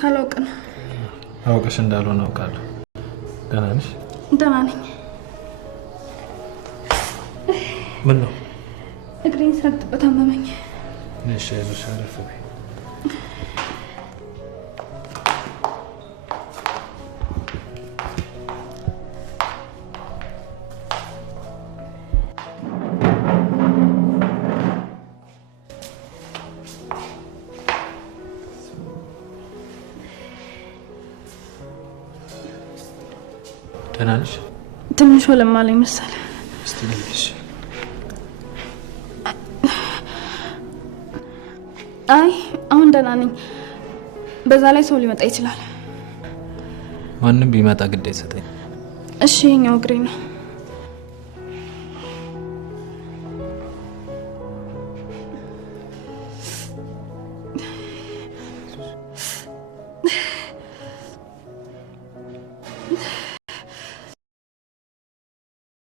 ሳላውቅ ነው። አውቀሽ እንዳልሆነ አውቃለሁ። ደህና ነሽ? ደህና ነኝ። ምን ነው? እግሬን ስረግጥበት አመመኝ። እሺ አይዞሽ፣ አረፍ በይ። ደህና ነሽ? ትንሽ ለማለኝ መሰለ። እስቲ ልልሽ። አይ አሁን ደህና ነኝ። በዛ ላይ ሰው ሊመጣ ይችላል። ማንም ቢመጣ ግድ አይሰጠኝ። እሺ የኛው እግሬ ነው።